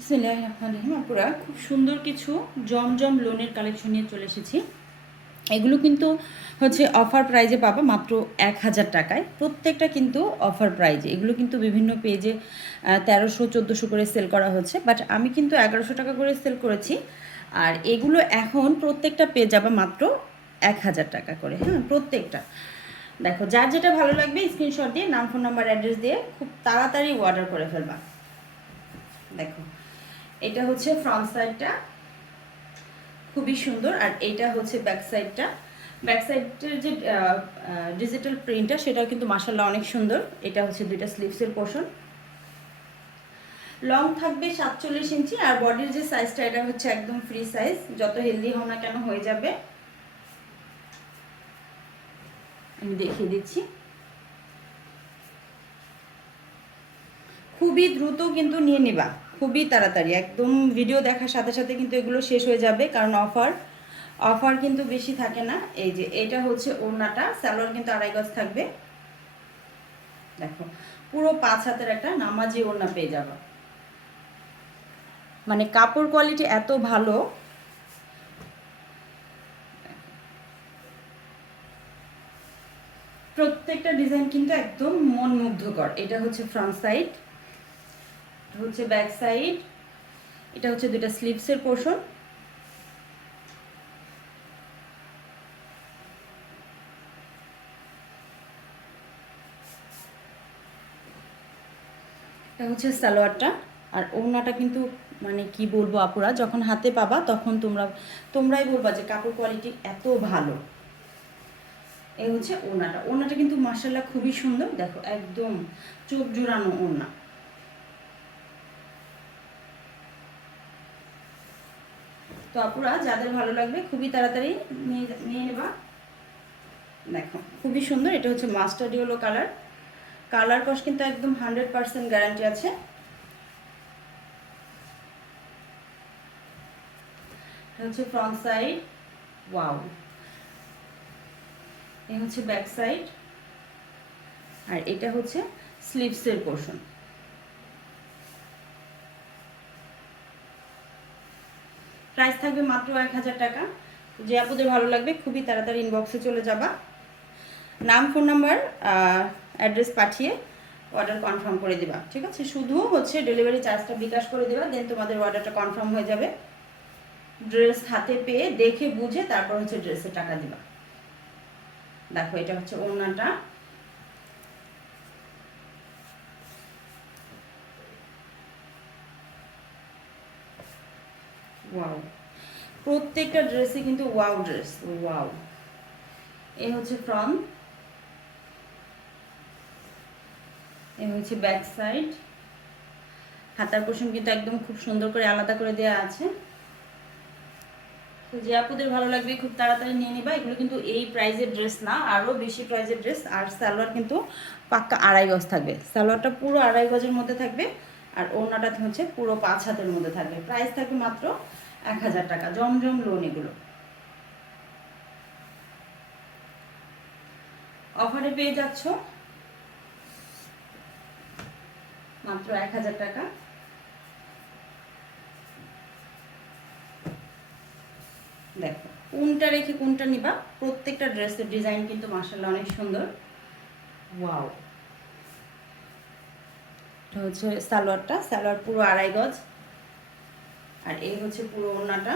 বিসমিল্লাহির রহমানির রহিম। আপুরা, খুব সুন্দর কিছু জমজম লোনের কালেকশন নিয়ে চলে এসেছি। এগুলো কিন্তু হচ্ছে অফার প্রাইজে পাবা, মাত্র 1000 টাকায়। প্রত্যেকটা কিন্তু অফার প্রাইজে। এগুলো কিন্তু বিভিন্ন পেজে 1300-1400 করে সেল করা হচ্ছে, বাট আমি কিন্তু 1100 টাকা করে সেল করেছি। আর এগুলো এখন প্রত্যেকটা পেয়ে যাবা মাত্র 1000 টাকা করে। হ্যাঁ, প্রত্যেকটা। দেখো, যার যেটা ভালো লাগবে স্ক্রিনশট দিয়ে নাম, ফোন নাম্বার, অ্যাড্রেস দিয়ে খুব তাড়াতাড়ি অর্ডার করে ফেলবা। দেখো, এটা হচ্ছে ফ্রন্ট সাইডটা, খুবই সুন্দর। আর এইটা হচ্ছে ব্যাক সাইডটা। ব্যাক সাইডের যে ডিজিটাল প্রিন্টটা, সেটাও কিন্তু মাশাআল্লাহ অনেক সুন্দর। এটা হচ্ছে দুইটা স্লিভসের পোর্শন। লং থাকবে 47 ইঞ্চি, আর বডির যে সাইজটা, এটা হচ্ছে একদম ফ্রি সাইজ। যত হেলদি হও না কেন হয়ে যাবে। আমি দেখিয়ে দিচ্ছি। খুবই দ্রুত কিন্তু নিয়ে নিবা, খুবই তাড়াতাড়ি। একদম ভিডিও দেখার সাথে সাথে কিন্তু এগুলো শেষ হয়ে যাবে, কারণ অফার কিন্তু বেশি থাকে না। এই যে এটা হচ্ছে ওড়নাটা, সালোয়ার কিন্তু 2.5 গজ থাকবে। দেখো, পুরো 5 হাতের একটা নামাজি ওড়না পেয়ে যাবে। মানে কাপড় কোয়ালিটি এত ভালো। প্রত্যেকটা ডিজাইন কিন্তু একদম মন মুগ্ধকর। এটা হচ্ছে ফ্রন্ট সাইড, হচ্ছে ব্যাক সাইড। এটা হচ্ছে দুটা স্লিভসের পোর্শন। এটা হচ্ছে সালোয়ারটা। আর ওড়নাটা কিন্তু মানে কি বলবো আপুরা, যখন হাতে পাবা তখন তোমরাই বলবা যে কাপড় কোয়ালিটি এত ভালো। এই হচ্ছে ওড়নাটা কিন্তু মাশাআল্লাহ খুবই সুন্দর। দেখো, একদম চোখ জুড়ানো ওড়না। তো আপুরা, যাদের ভালো লাগবে খুবই তাড়াতাড়ি নিয়ে নেবা। দেখো, খুবই সুন্দর। এটা হচ্ছে মাস্টার্ড ইয়েলো কালার। কালার কস কিন্তু একদম 100% গ্যারান্টি আছে। এটা হচ্ছে ফ্রন্ট সাইড। ওয়াও। এই হচ্ছে ব্যাক সাইড। আর এটা হচ্ছে স্লিভসের পোর্শন। প্রাইস থাকবে মাত্র 1000 টাকা। যে আপুদের ভালো লাগবে খুবই তাড়াতাড়ি ইনবক্সে চলে যাবা, নাম, ফোন নাম্বার, অ্যাড্রেস পাঠিয়ে অর্ডার কনফার্ম করে দিবা। ঠিক আছে, শুধু হচ্ছে ডেলিভারি চার্জটা বিকাশ করে দিবা, দেন তোমাদের অর্ডারটা কনফার্ম হয়ে যাবে। ড্রেস হাতে পেয়ে দেখে বুঝে তারপর হচ্ছে ড্রেসের টাকা দিবা। দেখো, এটা হচ্ছে ওড়নাটা। ওয়াও, প্রত্যেকটা ড্রেসই কিন্তু ওয়াও ড্রেস। ওয়াও। এই হচ্ছে ফ্রন্ট, এই হচ্ছে ব্যাক সাইড। হাতার পোর্শন কিন্তু একদম খুব সুন্দর করে আলাদা করে দেওয়া আছে। তো যে আপুদের ভালো লাগবে খুব তাড়াতাড়ি নিয়ে নিবা। এগুলো কিন্তু এই প্রাইজের ড্রেস না, আরও বেশি প্রাইজের ড্রেস। আর সালোয়ার কিন্তু পাক্কা 2.5 গজ থাকবে। সালোয়ারটা পুরো 2.5 গজের মধ্যে থাকবে। আর ওড়নাটা হচ্ছে পুরো 5 হাতের মধ্যে থাকবে। প্রাইস থাকবে মাত্র 1000 টাকা। জমজম লোন এগুলো অফারে পেয়ে যাচ্ছ মাত্র 1000 টাকা। দেখো, কোনটা রেখে কোনটা নিবা। প্রত্যেকটা ড্রেসের ডিজাইন কিন্তু মাশাআল্লাহ অনেক সুন্দর। ওয়াও। এটা হচ্ছে সালোয়ারটা, সালোয়ার পুরো 2.5 গজ। আর এই হচ্ছে পুরো ওড়নাটা,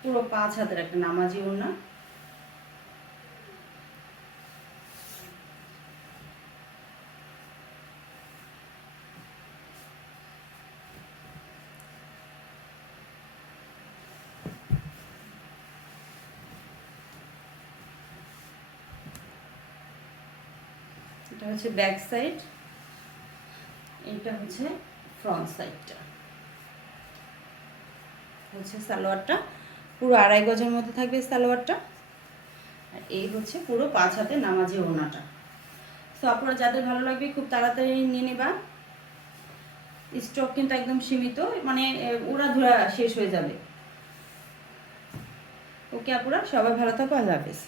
পুরো 5 হাতের একটা নামাজি ওড়না। এটা হচ্ছে ব্যাক সাইড, এটা হচ্ছে ফ্রন্ট সাইডটা। হচ্ছে সালোয়ারটা পুরো 2.5 গজের মধ্যে থাকবে সালোয়ারটা। আর এই হচ্ছে পুরো 5 হাতে নামাজি ওড়নাটা। তো আপনারা যাদের ভালো লাগবে খুব তাড়াতাড়ি নিয়ে নেবা। স্টক কিন্তু একদম সীমিত, মানে উড়াধুরা শেষ হয়ে যাবে। ওকে আপুরা, সবাই ভালো থাকো। আল্লাহ হাফেজ।